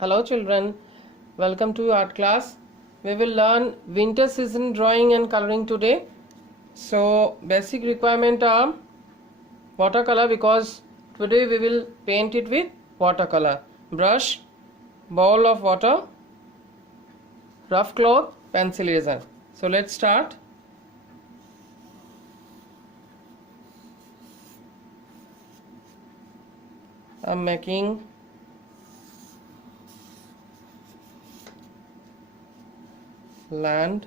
Hello children, welcome to art class. We will learn winter season drawing and coloring today. So basic requirement are watercolor, because today we will paint it with watercolor. Brush, bowl of water, rough cloth, pencil eraser. So let's start. I'm making land,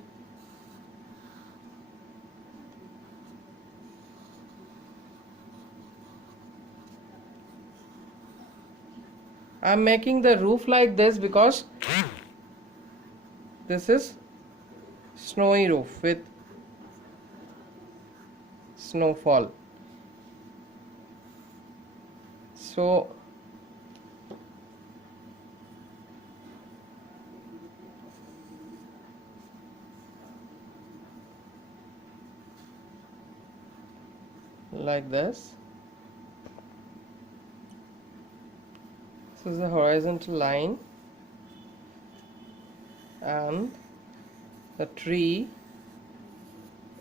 I'm making the roof like this because this is snowy roof with snowfall. So like this. This is the horizontal line, and the tree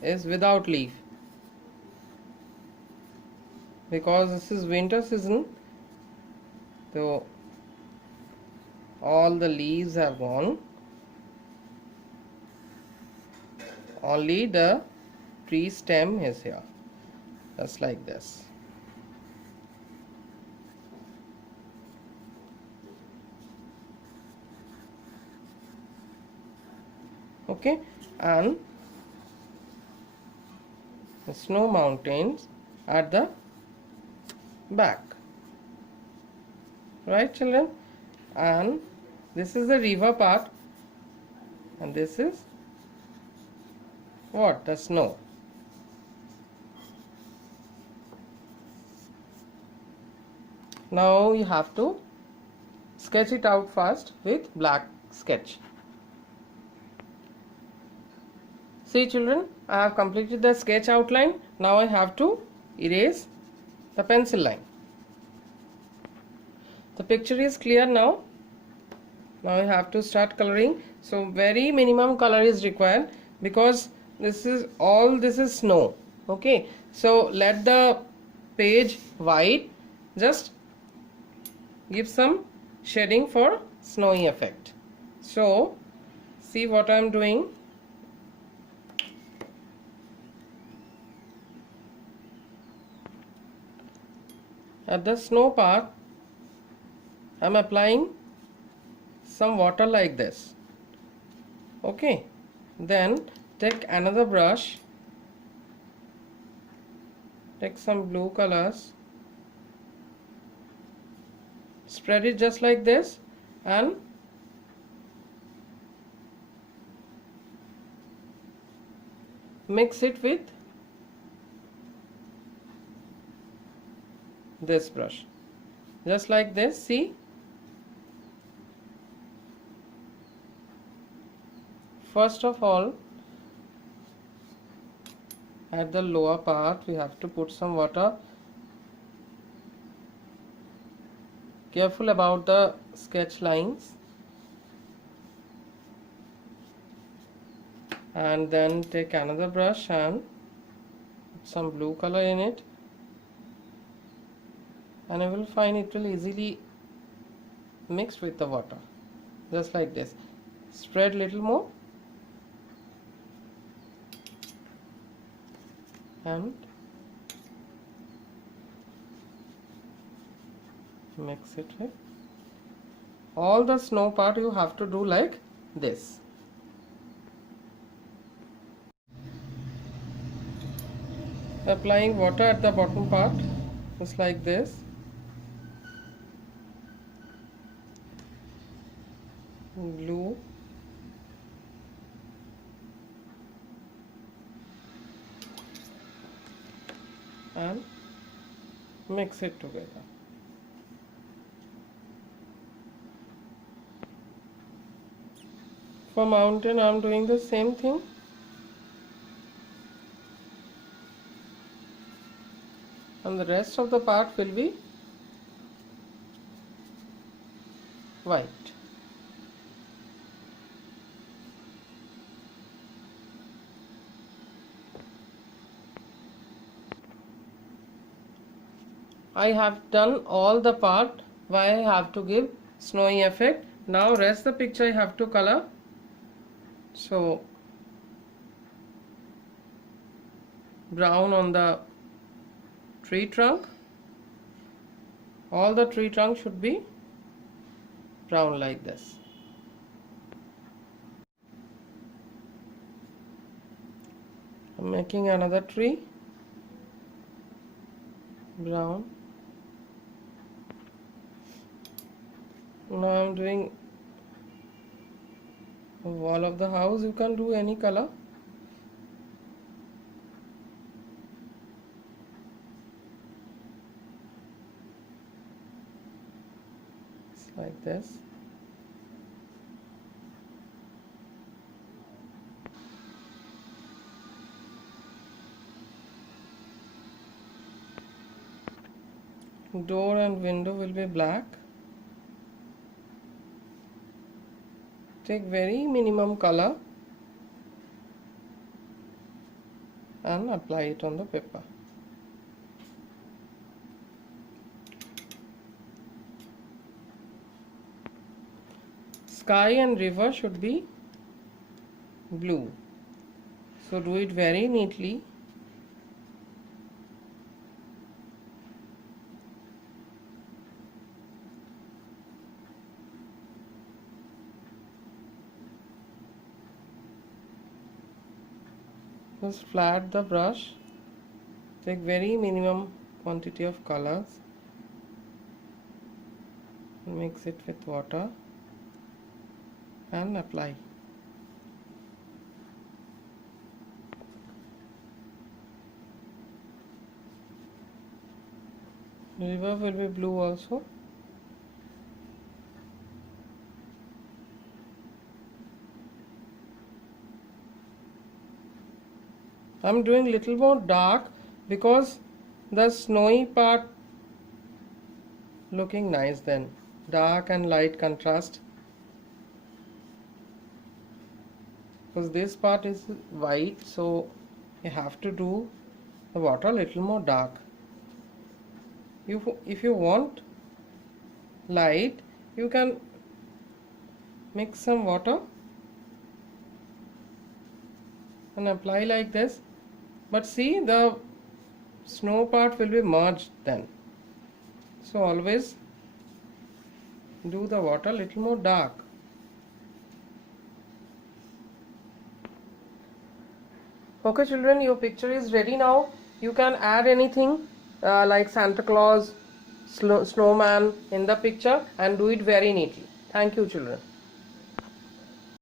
is without leaf because this is winter season, so all the leaves have gone, only the tree stem is here, just like this. Okay, and the snow mountains at the back, right children? And this is the river part, and this is what? The snow. Now you have to sketch it out first with black sketch. See children, I have completed the sketch outline. Now I have to erase the pencil line. The picture is clear now. Now I have to start coloring. So very minimum color is required because this is snow. Okay, so let the page white, just give some shading for snowy effect. So see what I am doing. At the snow part, I am applying some water like this. Okay, then take another brush, take some blue colors, spread it just like this, and mix it with this brush, just like this. See, first of all, at the lower part we have to put some water. Careful about the sketch lines, and then take another brush and put some blue color in it, and you will find it will easily mix with the water, just like this. Spread little more and mix it with all the snow part. You have to do like this. Applying water at the bottom part, just like this. Blue, and mix it together. For mountain I am doing the same thing. And the rest of the part will be white. I have done all the part. Why I have to give snowy effect. Now rest the picture I have to color. So brown on the tree trunk. All the tree trunk should be brown like this. I'm making another tree brown. Now I'm doing a wall of the house. You can do any color. It's like this. Door and window will be black. Take very minimum color and apply it on the paper. Sky and river should be blue. So do it very neatly. Just flat the brush. Take very minimum quantity of colors. Mix it with water and apply. River will be blue also. I'm doing little more dark because the snowy part looking nice then. Dark and light contrast. Because this part is white, so you have to do the water little more dark. If you want light, you can mix some water and apply like this. But see, the snow part will be merged then. So always do the water little more dark. Okay children, your picture is ready now. You can add anything like Santa Claus, snowman in the picture and do it very neatly. Thank you children.